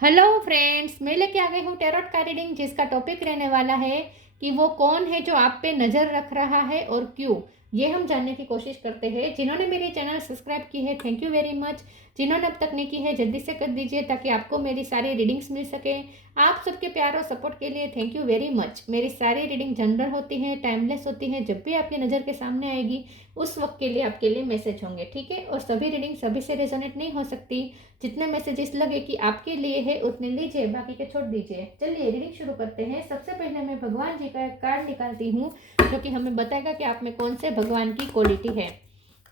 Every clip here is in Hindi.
हेलो फ्रेंड्स, मैं लेके आ गई हूँ टैरोट का रीडिंग, जिसका टॉपिक रहने वाला है कि वो कौन है जो आप पे नज़र रख रहा है और क्यों। ये हम जानने की कोशिश करते हैं। जिन्होंने मेरे चैनल सब्सक्राइब की है, थैंक यू वेरी मच। जिन्होंने अब तक नहीं की है, जल्दी से कर दीजिए ताकि आपको मेरी सारी रीडिंग्स मिल सके। आप सबके प्यार और सपोर्ट के लिए थैंक यू वेरी मच। मेरी सारी रीडिंग जनरल होती हैं, टाइमलेस होती हैं। जब भी आपकी नज़र के सामने आएगी उस वक्त के लिए आपके लिए मैसेज होंगे, ठीक है। और सभी रीडिंग सभी से रेजोनेट नहीं हो सकती। जितने मैसेजेस लगे कि आपके लिए है उतने लीजिए, बाकी के छोड़ दीजिए। चलिए रीडिंग शुरू करते हैं। सबसे पहले मैं भगवान जी का एक कार्ड निकालती हूँ जो कि हमें बताएगा कि आप में कौन से भगवान की क्वालिटी है।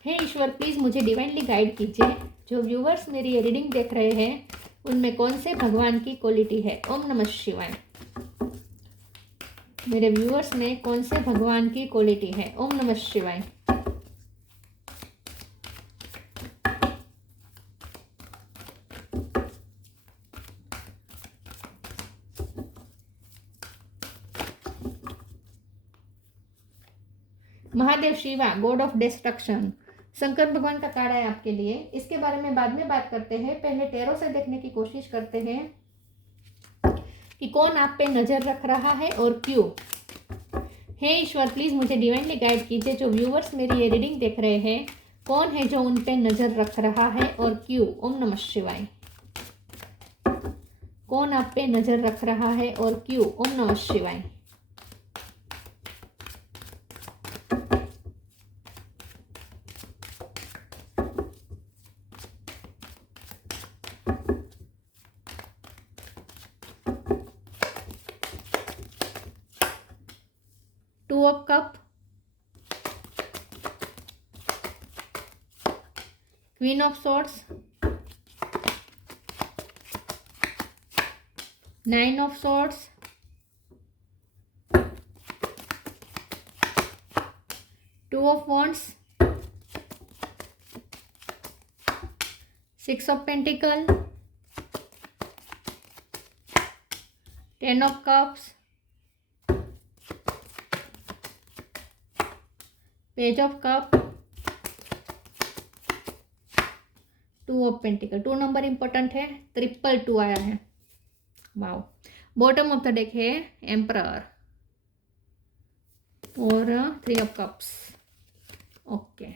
हे ईश्वर, प्लीज़ मुझे डिवाइनली गाइड कीजिए। जो व्यूवर्स मेरी ये रीडिंग देख रहे हैं उनमें कौन से भगवान की क्वालिटी है। ओम नमः शिवाय। मेरे व्यूवर्स में कौन से भगवान की क्वालिटी है। ओम नमः शिवाय। Mahadev Shiva, God of destruction. Shankar भगवान का कार्ड है आपके लिए। इसके बारे में बाद में बात करते हैं। पहले टैरो से देखने की कोशिश करते हैं कि कौन आप पे नजर रख रहा है और क्यों। हे ईश्वर, प्लीज मुझे डिवाइनली गाइड कीजिए। जो व्यूवर्स मेरी ये रीडिंग देख रहे हैं, कौन है जो उन पे नजर रख रहा है और क्यों। ओम नमः शिवाय। कौन आप पे नजर रख रहा है और क्यों। ओम नमः शिवाय। Two of cup, queen of swords, nine of swords, two of wands, six of pentacle, ten of cups, page of cup, two of pentacle. Two number important है, ट्रिपल टू आया है। Wow. Bottom of the deck है एम्परर और three of cups. Okay,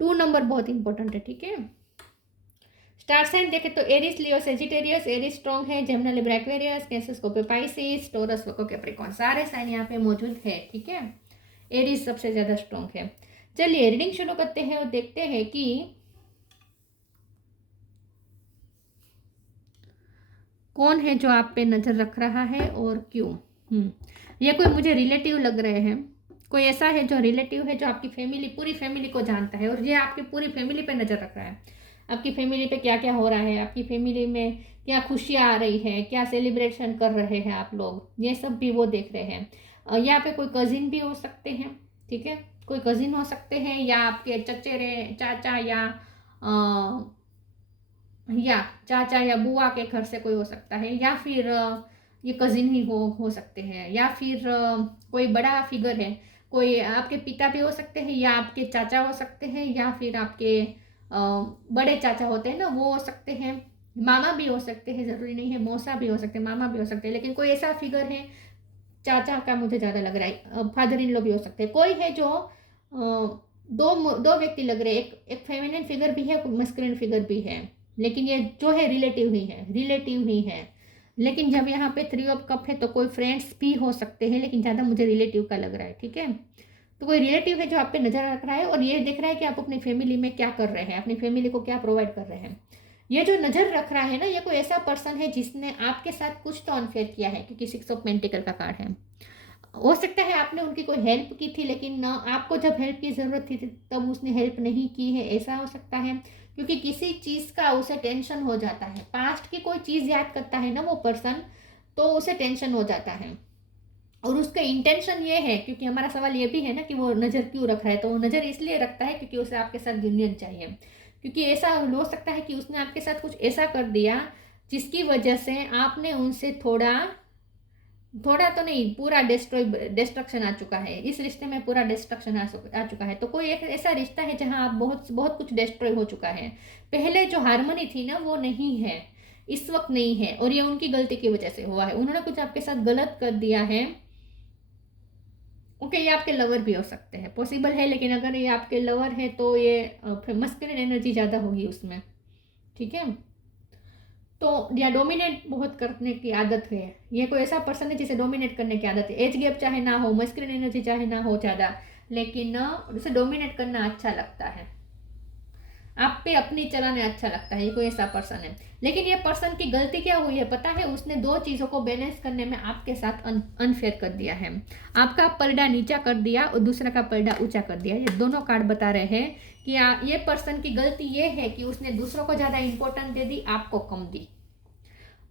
two number बहुत इंपॉर्टेंट है, ठीक है। स्टार साइन देखे तो Aries, Leo, Sagittarius. Aries strong है, Gemini, Libra, Aquarius, Cancer, Scorpio, Pisces, taurus, वर्गो, कैप्रिकॉर्न, सारे साइन यहाँ पे मौजूद है, ठीक है। एरिस सबसे ज्यादा स्ट्रॉन्ग है। चलिए रीडिंग शुरू करते हैं और देखते हैं कि कौन है जो आप पे नजर रख रहा है और क्यों। ये कोई मुझे रिलेटिव लग रहे हैं। कोई ऐसा है जो रिलेटिव है, जो आपकी फैमिली, पूरी फैमिली को जानता है और ये आपकी पूरी फैमिली पे नजर रख रहा है। आपकी फैमिली पे क्या क्या हो रहा है, आपकी फैमिली में क्या खुशियाँ आ रही है, क्या सेलिब्रेशन कर रहे हैं आप लोग, ये सब भी वो देख रहे हैं। यहाँ पे कोई कजिन भी हो सकते हैं, ठीक है। कोई कजिन हो सकते हैं या आपके चचेरे, चाचा या चाचा या बुआ के घर से कोई हो सकता है, या फिर ये कजिन ही हो सकते हैं, या फिर कोई बड़ा फिगर है। कोई आपके पिता भी हो सकते हैं, या आपके चाचा हो सकते हैं, या फिर आपके बड़े चाचा होते हैं ना, वो हो सकते हैं। मामा भी हो सकते हैं, जरूरी नहीं है। मौसा भी हो सकते हैं, मामा भी हो सकते हैं, लेकिन कोई ऐसा फिगर है। चाचा का मुझे ज़्यादा लग रहा है। फादर इन लॉ भी हो सकते हैं। कोई है जो दो दो व्यक्ति लग रहे हैं। एक फेमिनिन फिगर भी है, मस्कुलिन फिगर भी है, लेकिन ये जो है रिलेटिव ही है, रिलेटिव ही है। लेकिन जब यहाँ पे थ्री ऑफ कप है तो कोई फ्रेंड्स भी हो सकते हैं, लेकिन ज़्यादा मुझे रिलेटिव का लग रहा है, ठीक है। तो कोई रिलेटिव है जो आप पे नजर रख रहा है और ये देख रहा है कि आप अपनी फैमिली में क्या कर रहे हैं, अपनी फैमिली को क्या प्रोवाइड कर रहे हैं। ये जो नजर रख रहा है ना, ये कोई ऐसा पर्सन है जिसने आपके साथ कुछ तो अनफेयर किया है, क्योंकि सिक्स ऑफ पेंटिकल का कार्ड है। हो सकता है आपने उनकी कोई हेल्प की थी, लेकिन आपको जब हेल्प की ज़रूरत थी तब उसने हेल्प नहीं की है, ऐसा हो सकता है। क्योंकि किसी चीज़ का उसे टेंशन हो जाता है, पास्ट की कोई चीज़ याद करता है ना वो पर्सन, तो उसे टेंशन हो जाता है। और उसका इंटेंशन ये है, क्योंकि हमारा सवाल ये भी है ना कि वो नज़र क्यों रख रहा है, तो वो नज़र इसलिए रखता है क्योंकि उसे आपके साथ यूनियन चाहिए। क्योंकि ऐसा हो सकता है कि उसने आपके साथ कुछ ऐसा कर दिया जिसकी वजह से आपने उनसे थोड़ा थोड़ा तो नहीं, पूरा डिस्ट्रक्शन आ चुका है इस रिश्ते में, पूरा डिस्ट्रक्शन आ चुका है। तो कोई एक ऐसा रिश्ता है जहां आप बहुत बहुत कुछ डिस्ट्रॉय हो चुका है। पहले जो हारमोनी थी ना वो नहीं है, इस वक्त नहीं है, और ये उनकी गलती की वजह से हुआ है। उन्होंने कुछ आपके साथ गलत कर दिया है। ओके, ये आपके लवर भी हो सकते हैं, पॉसिबल है, लेकिन अगर ये आपके लवर है तो ये मस्कुलिन एनर्जी ज़्यादा होगी उसमें, ठीक है। तो या डोमिनेट बहुत करने की आदत है, ये कोई ऐसा पर्सन है जिसे डोमिनेट करने की आदत है। एज गैप चाहे ना हो, मस्कुलिन एनर्जी चाहे ना हो ज़्यादा, लेकिन उसे डोमिनेट करना अच्छा लगता है, आप पे अपनी चलाने अच्छा लगता है, ये कोई ऐसा पर्सन है। लेकिन ये पर्सन की गलती क्या हुई है पता है, उसने दो चीज़ों को बैलेंस करने में आपके साथ अनफेयर कर दिया है। आपका पलड़ा नीचा कर दिया और दूसरा का पलड़ा ऊंचा कर दिया। ये दोनों कार्ड बता रहे हैं कि ये पर्सन की गलती ये है कि उसने दूसरों को ज़्यादा इंपॉर्टेंट दे दी, आपको कम दी,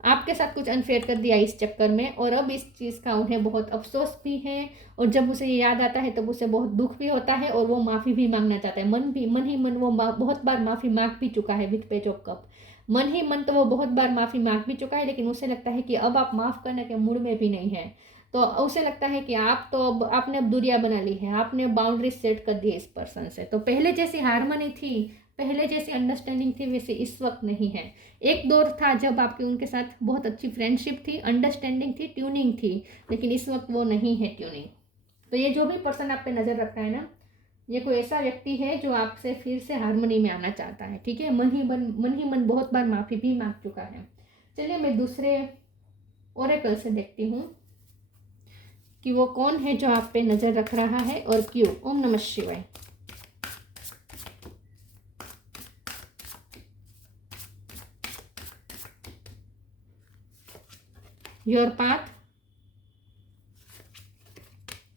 आपके साथ कुछ अनफेयर कर दिया इस चक्कर में, और अब इस चीज़ का उन्हें बहुत अफसोस भी है। और जब उसे ये याद आता है तब उसे बहुत दुख भी होता है, और वो माफ़ी भी मांगना चाहता है। मन ही मन वो बहुत बार माफ़ी मांग भी चुका है विद पेज ऑफ कप। मन ही मन तो वो बहुत बार माफ़ी मांग भी चुका है, लेकिन उसे लगता है कि अब आप माफ़ करने के मूड में भी नहीं है। तो उसे लगता है कि आप तो अब आपने अब दूरियां बना ली है, आपने बाउंड्री सेट कर दी इस पर्सन से। तो पहले जैसी हारमोनी थी, पहले जैसी अंडरस्टैंडिंग थी, वैसे इस वक्त नहीं है। एक दौर था जब आपकी उनके साथ बहुत अच्छी फ्रेंडशिप थी, अंडरस्टैंडिंग थी, ट्यूनिंग थी, लेकिन इस वक्त वो नहीं है ट्यूनिंग। तो ये जो भी पर्सन आप पे नज़र रख रहा है ना, ये कोई ऐसा व्यक्ति है जो आपसे फिर से हारमोनी में आना चाहता है, ठीक है। मन ही मन बहुत बार माफ़ी भी मांग चुका है। चलिए मैं दूसरे ओरेकल से देखती हूँ कि वो कौन है जो आप पे नज़र रख रहा है और क्यों। ओम नमः शिवाय। Your path,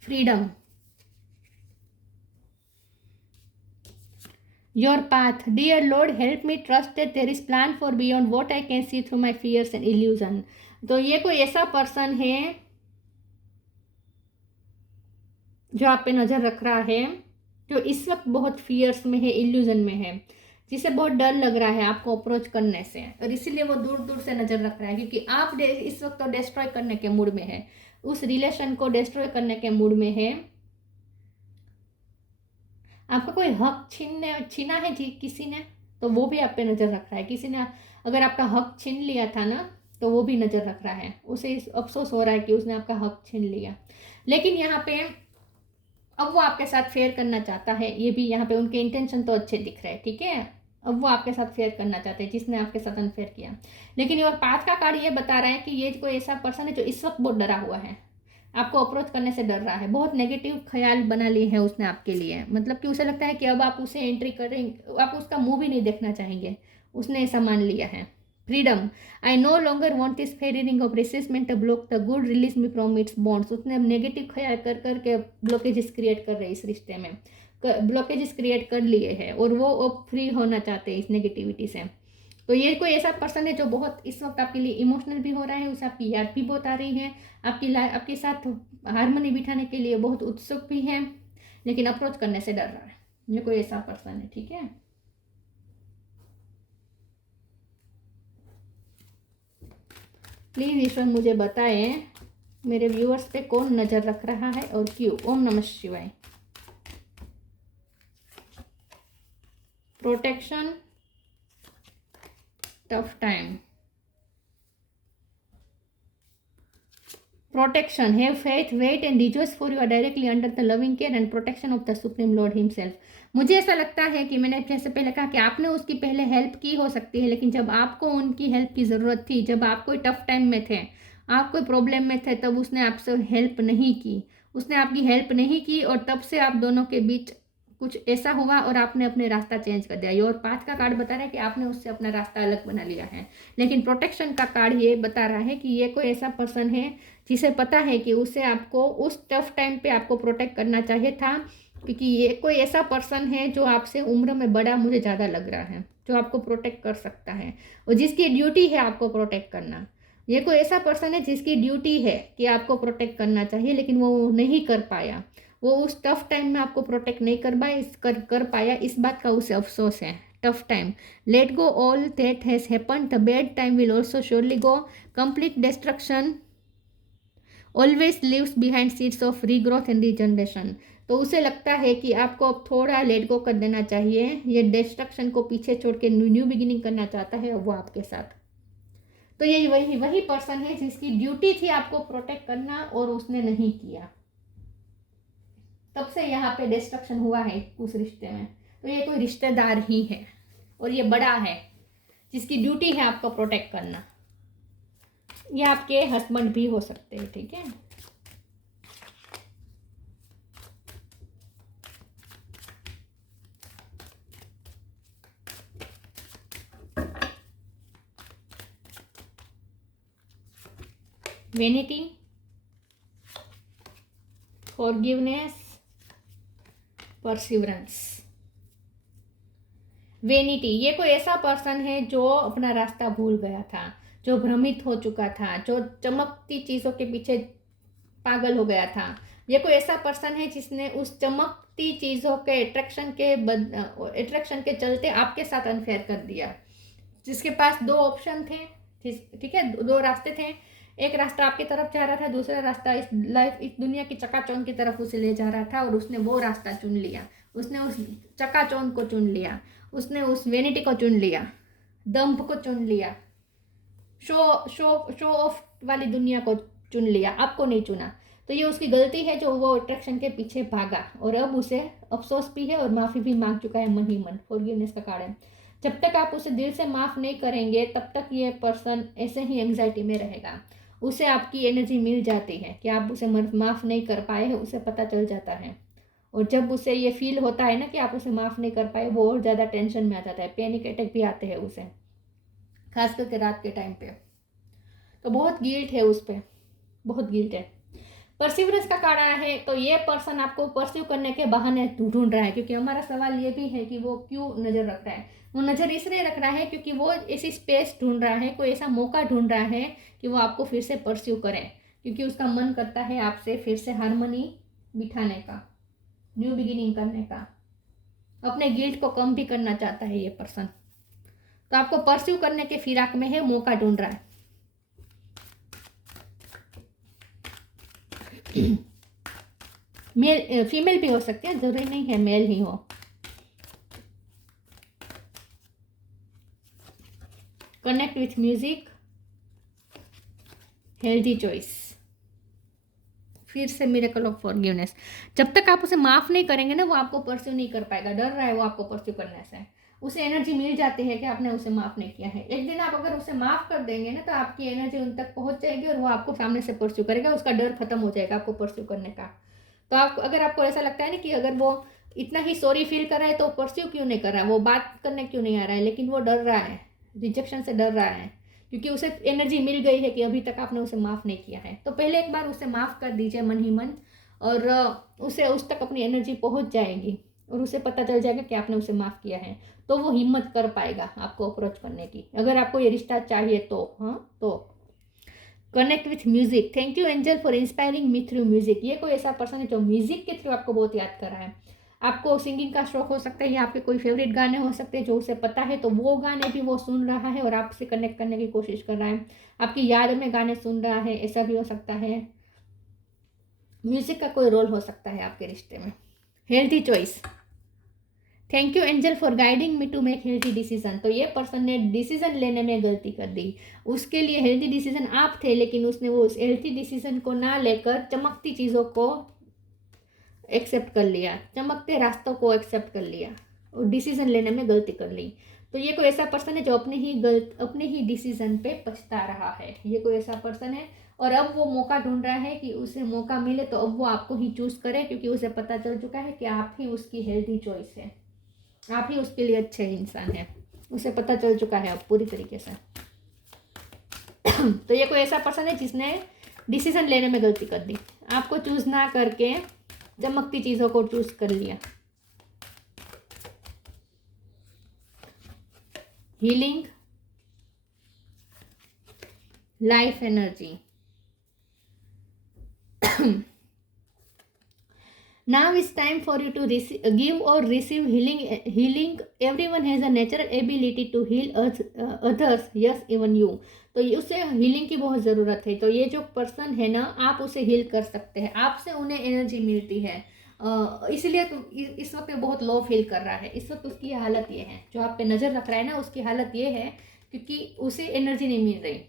freedom, your path. Dear Lord help me trust that there is plan for beyond what I can see through my fears and illusion. तो ये कोई ऐसा पर्सन है जो आप पे नज़र रख रहा है, जो इस वक्त बहुत फियर्स में है, इल्यूजन में है, जिसे बहुत डर लग रहा है आपको अप्रोच करने से, और इसीलिए वो दूर दूर से नज़र रख रहा है, क्योंकि आप इस वक्त तो डिस्ट्रॉय करने के मूड में है, उस रिलेशन को डिस्ट्रॉय करने के मूड में है। आपका कोई हक छीना है जी किसी ने, तो वो भी आप पे नज़र रख रहा है। किसी ने अगर आपका हक छीन लिया था ना, तो वो भी नज़र रख रहा है, उसे अफसोस हो रहा है कि उसने आपका हक छीन लिया। लेकिन यहाँ पे अब वो आपके साथ फेयर करना चाहता है, ये भी यहाँ पे उनके इंटेंशन तो अच्छे दिख रहे हैं, ठीक है। अब वो आपके साथ फेयर करना चाहते हैं जिसने आपके साथ अनफेयर किया। लेकिन योर पाथ का कार्ड ये बता रहा है कि ये कोई ऐसा पर्सन है जो इस वक्त बहुत डरा हुआ है, आपको अप्रोच करने से डर रहा है, बहुत नेगेटिव ख्याल बना लिए हैं उसने आपके लिए। मतलब कि उसे लगता है कि अब आप उसे एंट्री करेंगे, आप उसका मुंह भी नहीं देखना चाहेंगे, उसने ऐसा मान लिया है। Freedom, I no longer want this fairy ring of resentment block the good release me from its bonds. उसने अब नेगेटिव ख्याल कर करके ब्लॉकेजेस क्रिएट कर रहे हैं इस रिश्ते में, ब्लॉकेजेस क्रिएट कर लिए हैं, और वो अब फ्री होना चाहते हैं इस नेगेटिविटी से। तो ये कोई ऐसा पर्सन है जो बहुत इस वक्त आपके लिए इमोशनल भी हो रहा है, उसे आपकी याद भी बहुत आ रही है, आपके साथ हारमोनी बिठाने के लिए बहुत उत्सुक भी है, लेकिन अप्रोच करने से डर रहा है। ये कोई ऐसा पर्सन है, ठीक है। प्लीज ईश्वर मुझे बताएं मेरे व्यूअर्स पे कौन नजर रख रहा है और क्यों। ओम नमः शिवाय। Protection, tough time, protection, have faith, wait and rejoice for you are directly under the loving care and protection of the supreme Lord himself. मुझे ऐसा लगता है कि मैंने जैसे पहले कहा कि आपने उसकी पहले हेल्प की हो सकती है, लेकिन जब आपको उनकी हेल्प की ज़रूरत थी, जब आप कोई टफ टाइम में थे, आप कोई प्रॉब्लम में थे, तब उसने आपसे हेल्प नहीं की, उसने आपकी हेल्प नहीं की, और तब से आप दोनों के बीच कुछ ऐसा हुआ और आपने अपने रास्ता चेंज कर दिया। योर पाथ का कार्ड बता रहा है कि आपने उससे अपना रास्ता अलग बना लिया है। लेकिन प्रोटेक्शन का कार्ड ये बता रहा है कि ये कोई ऐसा पर्सन है जिसे पता है कि उसे आपको उस टफ टाइम पे आपको प्रोटेक्ट करना चाहिए था, क्योंकि ये कोई ऐसा पर्सन है जो आपसे उम्र में बड़ा मुझे ज़्यादा लग रहा है, जो आपको प्रोटेक्ट कर सकता है और जिसकी ड्यूटी है आपको प्रोटेक्ट करना। ये कोई ऐसा पर्सन है जिसकी ड्यूटी है कि आपको प्रोटेक्ट करना चाहिए, लेकिन वो नहीं कर पाया, वो उस टफ टाइम में आपको प्रोटेक्ट नहीं कर पाया, इस बात का उसे अफसोस है। Tough time, let go all that has happen, the bad time will also surely go, complete destruction, always leaves behind seeds of regrowth and regeneration. तो उसे लगता है कि आपको अब थोड़ा लेट गो कर देना चाहिए, ये डिस्ट्रक्शन को पीछे छोड़ के न्यू बिगिनिंग करना चाहता है वो आपके साथ। तो ये वही वही पर्सन है जिसकी ड्यूटी थी आपको प्रोटेक्ट करना और उसने नहीं किया, तब से यहाँ पे डिस्ट्रक्शन हुआ है उस रिश्ते में। तो ये कोई रिश्तेदार ही है और ये बड़ा है जिसकी ड्यूटी है आपको प्रोटेक्ट करना। ये आपके हस्बैंड भी हो सकते हैं, ठीक है। Vanity, forgiveness, perseverance. वेनिटी, ये कोई ऐसा पर्सन है जो अपना रास्ता भूल गया था, जो भ्रमित हो चुका था, जो चमकती चीज़ों के पीछे पागल हो गया था। ये कोई ऐसा पर्सन है जिसने उस चमकती चीज़ों के अट्रैक्शन के चलते आपके साथ अनफेयर कर दिया, जिसके पास दो ऑप्शन थे, ठीक है, दो रास्ते थे। एक रास्ता आपकी तरफ जा रहा था, दूसरा रास्ता इस दुनिया की चकाचौंध की तरफ उसे ले जा रहा था, और उसने वो रास्ता चुन लिया। उसने उस चकाचौंध को चुन लिया, उसने उस वेनिटी को चुन लिया, दंभ को चुन लिया, शो शो शो ऑफ वाली दुनिया को चुन लिया, आपको नहीं चुना। तो ये उसकी गलती है जो वो अट्रैक्शन के पीछे भागा, और अब उसे अफसोस भी है और माफ़ी भी मांग चुका है मन ही मन। फॉरगिवनेस का कार्ड है। जब तक आप उसे दिल से माफ़ नहीं करेंगे तब तक ये पर्सन ऐसे ही एंग्जाइटी में रहेगा। उसे आपकी एनर्जी मिल जाती है कि आप उसे माफ़ नहीं कर पाए हैं, उसे पता चल जाता है। और जब उसे ये फील होता है ना कि आप उसे माफ़ नहीं कर पाए, वो और ज़्यादा टेंशन में आ जाता है, पैनिक अटैक भी आते हैं उसे, खास करके रात के टाइम पे। तो बहुत गिल्ट है उस पर, बहुत गिल्ट है। परसिवरेंस का कार्ड आया है, तो ये पर्सन आपको परस्यू करने के बहाने ढूंढ रहा है, क्योंकि हमारा सवाल ये भी है कि वो क्यों नज़र रख रहा है। वो नज़र इसलिए रख रहा है क्योंकि वो ऐसी स्पेस ढूंढ रहा है, कोई ऐसा मौका ढूंढ रहा है कि वो आपको फिर से परस्यू करें, क्योंकि उसका मन करता है आपसे फिर से हारमोनी बिठाने का, न्यू बिगिनिंग करने का, अपने गिल्ट को कम भी करना चाहता है ये पर्सन। तो आपको परस्यू करने के फिराक में है, मौका ढूंढ रहा है। मेल फीमेल भी हो सकते हैं, जरूरी नहीं है मेल ही हो। Connect with music, healthy choice, फिर से मिरेकल ऑफ फॉरगिवनेस। जब तक आप उसे माफ नहीं करेंगे ना, वो आपको परस्यू नहीं कर पाएगा, डर रहा है वो आपको परस्यू करने से। उसे एनर्जी मिल जाती है कि आपने उसे माफ नहीं किया है। एक दिन आप अगर उसे माफ कर देंगे ना, तो आपकी एनर्जी उन तक पहुंच जाएगी और वो आपको सामने से परस्यू करेगा, उसका डर खत्म हो जाएगा आपको परस्यू करने का। तो आप अगर आपको ऐसा लगता है ना कि अगर वो इतना ही सॉरी फील कर रहा है तो परस्यू क्यों नहीं कर रहा है, वो बात करने क्यों नहीं आ रहा है, लेकिन वो डर रहा है, रिजेक्शन से डर रहा है, क्योंकि उसे एनर्जी मिल गई है कि अभी तक आपने उसे माफ़ नहीं किया है। तो पहले एक बार उसे माफ़ कर दीजिए मन ही मन, और उसे उस तक अपनी एनर्जी पहुंच जाएगी और उसे पता चल जाएगा कि आपने उसे माफ़ किया है, तो वो हिम्मत कर पाएगा आपको अप्रोच करने की, अगर आपको ये रिश्ता चाहिए तो। हाँ, तो connect with music. Thank you angel for inspiring me through music. ये कोई ऐसा पर्सन है जो म्यूजिक के थ्रू आपको बहुत याद कर रहा है। आपको सिंगिंग का शौक हो सकता है या आपके कोई फेवरेट गाने हो सकते हैं जो उसे पता है, तो वो गाने भी वो सुन रहा है और आपसे कनेक्ट करने की कोशिश कर रहा है, आपकी याद में गाने सुन रहा है, ऐसा भी हो सकता है। म्यूजिक का कोई रोल हो सकता है आपके रिश्ते में। Healthy choice. Thank you angel for guiding me to make healthy decision. तो ये पर्सन ने डिसीजन लेने में गलती कर दी, उसके लिए हेल्थी डिसीजन आप थे, लेकिन उसने वो उस हेल्थी डिसीजन को ना लेकर चमकती चीज़ों को एक्सेप्ट कर लिया, चमकते रास्तों को एक्सेप्ट कर लिया और डिसीजन लेने में गलती कर ली। तो ये कोई ऐसा पर्सन है जो अपने ही डिसीजन पे पछता रहा है। ये कोई ऐसा पर्सन है और अब वो मौका ढूंढ रहा है कि उसे मौका मिले तो अब वो आपको ही चूज करे, क्योंकि उसे पता चल चुका है कि आप ही उसकी हेल्थी चॉइस है, आप ही उसके लिए अच्छे इंसान हैं, उसे पता चल चुका है अब पूरी तरीके से। तो ये कोई ऐसा पर्सन है जिसने डिसीजन लेने में गलती कर दी, आपको चूज ना करके चमकती चीज़ों को चूज कर लिया। Healing, life energy. Now it's time for you to give or receive healing. Everyone has a natural ability to heal others. Yes, even you. तो उसे हीलिंग की बहुत ज़रूरत है. तो ये जो पर्सन है ना, आप उसे हील कर सकते हैं. आपसे उन्हें एनर्जी मिलती है. इसलिए तो इस वक्त बहुत लो फील कर रहा है. इस वक्त उसकी हालत ये है, जो आप पे नज़र रख रहा है ना, उसकी हालत ये है क्योंकि उसे एनर्जी नहीं मिल रही.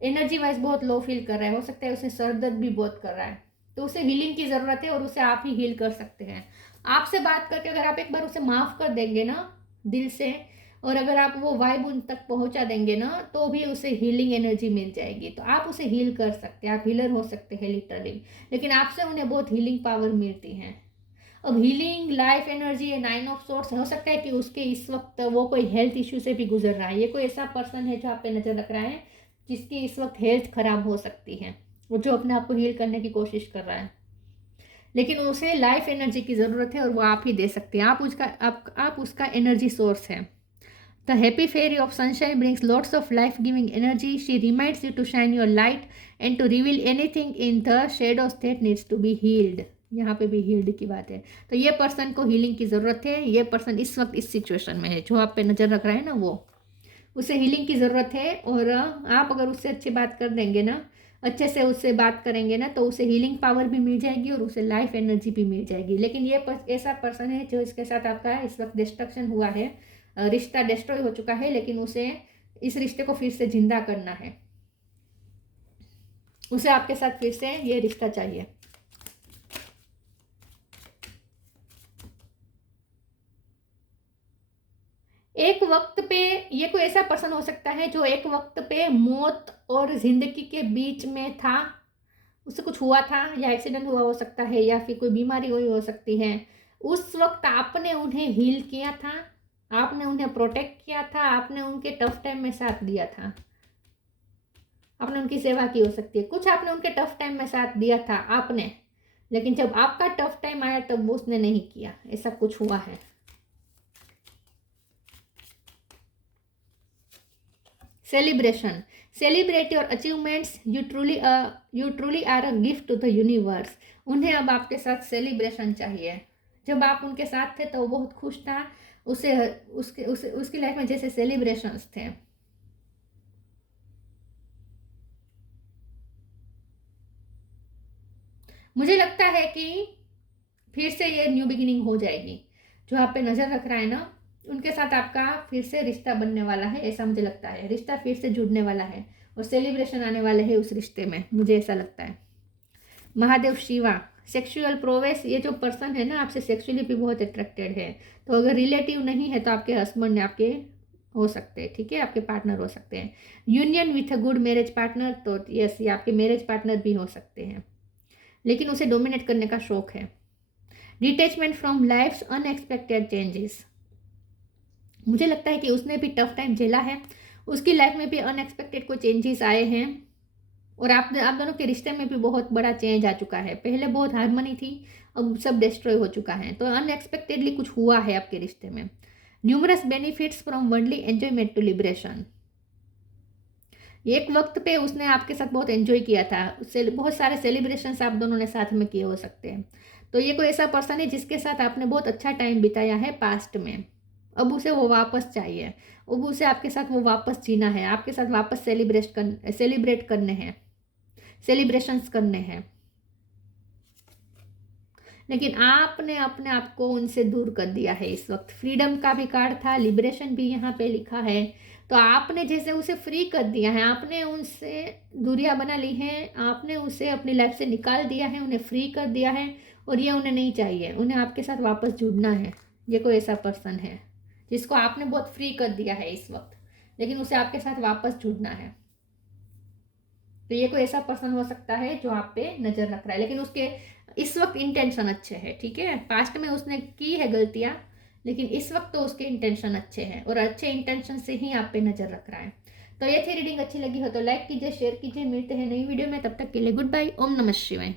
एनर्जी वाइज बहुत लो फील कर रहा है. हो सकता है उसे सर दर्द भी बहुत कर रहा है. तो उसे हीलिंग की ज़रूरत है और उसे आप ही हील कर सकते हैं. आपसे बात करके अगर आप एक बार उसे माफ़ कर देंगे ना दिल से, और अगर आप वो वाइब उन तक पहुंचा देंगे ना, तो भी उसे हीलिंग एनर्जी मिल जाएगी. तो आप उसे हील कर सकते हैं. आप हीलर हो सकते हैं लिटरली. लेकिन आपसे उन्हें बहुत हीलिंग पावर मिलती है. अब healing life energy 9 of source, हो सकता है कि उसके इस वक्त वो कोई हेल्थ इश्यू से भी गुजर रहा है. ये कोई ऐसा पर्सन है जो आप पे नज़र रख रहा है जिसकी इस वक्त हेल्थ खराब हो सकती है, वो जो अपने आप को हील करने की कोशिश कर रहा है. लेकिन उसे लाइफ एनर्जी की ज़रूरत है और वो आप ही दे सकते हैं. आप उसका एनर्जी सोर्स है. The happy fairy of sunshine brings lots of life giving energy. She reminds you to shine your light and to reveal anything in the shadows that needs to be healed. यहाँ पे भी हील्ड की बात है. तो ये पर्सन को हीलिंग की ज़रूरत है. ये पर्सन इस वक्त इस सिचुएशन में है, जो आप पे नज़र रख रहा है ना, वो उसे हीलिंग की ज़रूरत है. और आप अगर उससे अच्छी बात कर देंगे ना, अच्छे से उससे बात करेंगे ना, तो उसे हीलिंग पावर भी मिल जाएगी और उसे लाइफ एनर्जी भी मिल जाएगी. लेकिन ये ऐसा पर्सन है जो इसके साथ आपका इस वक्त डिस्ट्रक्शन हुआ है, रिश्ता डिस्ट्रॉय हो चुका है. लेकिन उसे इस रिश्ते को फिर से जिंदा करना है. उसे आपके साथ फिर से ये रिश्ता चाहिए. एक वक्त पे ये कोई ऐसा पर्सन हो सकता है जो एक वक्त पे मौत और जिंदगी के बीच में था. उससे कुछ हुआ था, या एक्सीडेंट हुआ हो सकता है, या फिर कोई बीमारी हुई हो सकती है. उस वक्त आपने उन्हें हील किया था, आपने उन्हें प्रोटेक्ट किया था, आपने उनके टफ टाइम में साथ दिया था, आपने उनकी सेवा की हो सकती है. कुछ आपने उनके टफ टाइम में साथ दिया था आपने, लेकिन जब आपका टफ टाइम आया तब उसने नहीं किया. ऐसा कुछ हुआ है. Celebration. Celebrate your achievements. You truly are a gift to the universe. उन्हें अब आपके साथ सेलिब्रेशन चाहिए. जब आप उनके साथ थे तो वो बहुत खुश था. उसकी लाइफ में जैसे सेलिब्रेशंस थे. मुझे लगता है कि फिर से ये न्यू बिगिनिंग हो जाएगी. जो आप पे नज़र रख रहा है ना, उनके साथ आपका फिर से रिश्ता बनने वाला है. ऐसा मुझे लगता है. रिश्ता फिर से जुड़ने वाला है और सेलिब्रेशन आने वाले हैं उस रिश्ते में. मुझे ऐसा लगता है. महादेव शिवा. Sexual prowess. ये जो पर्सन है ना, आपसे सेक्सुअली भी बहुत अट्रैक्टेड है. तो अगर रिलेटिव नहीं है तो आपके हस्बैंड आपके हो सकते हैं. ठीक है, आपके पार्टनर हो सकते हैं. Union with a good marriage partner. तो यस, ये आपके मैरिज पार्टनर भी हो सकते हैं, लेकिन उसे डोमिनेट करने का शौक है. Detachment from life's unexpected changes. मुझे लगता है कि उसने भी टफ टाइम झेला है. उसकी लाइफ में भी अनएक्सपेक्टेड कोई चेंजेस आए हैं और आप दोनों के रिश्ते में भी बहुत बड़ा चेंज आ चुका है. पहले बहुत हार्मनी थी, अब सब डिस्ट्रॉय हो चुका है. तो अनएक्सपेक्टेडली कुछ हुआ है आपके रिश्ते में. Numerous benefits from worldly enjoyment to liberation. एक वक्त पे उसने आपके साथ बहुत एंजॉय किया था. उससे बहुत सारे सेलिब्रेशंस आप दोनों ने साथ में किए हो सकते हैं. तो ये कोई ऐसा पर्सन है जिसके साथ आपने बहुत अच्छा टाइम बिताया है पास्ट में. अब उसे वो वापस चाहिए. अब उसे आपके साथ वो वापस जीना है. आपके साथ वापस सेलिब्रेट करने हैं, सेलिब्रेशंस करने हैं. लेकिन आपने अपने आप को उनसे दूर कर दिया है. इस वक्त फ्रीडम का भी कार्ड था, लिबरेशन भी यहाँ पे लिखा है. तो आपने जैसे उसे फ्री कर दिया है, आपने उनसे दूरियां बना ली हैं, आपने उसे अपनी लाइफ से निकाल दिया है, उन्हें फ्री कर दिया है. और ये उन्हें नहीं चाहिए. उन्हें आपके साथ वापस जुड़ना है. ये कोई ऐसा पर्सन है जिसको आपने बहुत फ्री कर दिया है इस वक्त, लेकिन उसे आपके साथ वापस जुड़ना है. तो ये कोई ऐसा पर्सन हो सकता है जो आप पे नज़र रख रहा है, लेकिन उसके इस वक्त इंटेंशन अच्छे हैं. ठीक है, पास्ट में उसने की है गलतियां, लेकिन इस वक्त तो उसके इंटेंशन अच्छे हैं और अच्छे इंटेंशन से ही आप पे नज़र रख रहा है. तो ये थी रीडिंग. अच्छी लगी हो तो लाइक कीजिए, शेयर कीजिए. मिलते हैं नई वीडियो में. तब तक के लिए गुड बाय. ओम नमः शिवाय.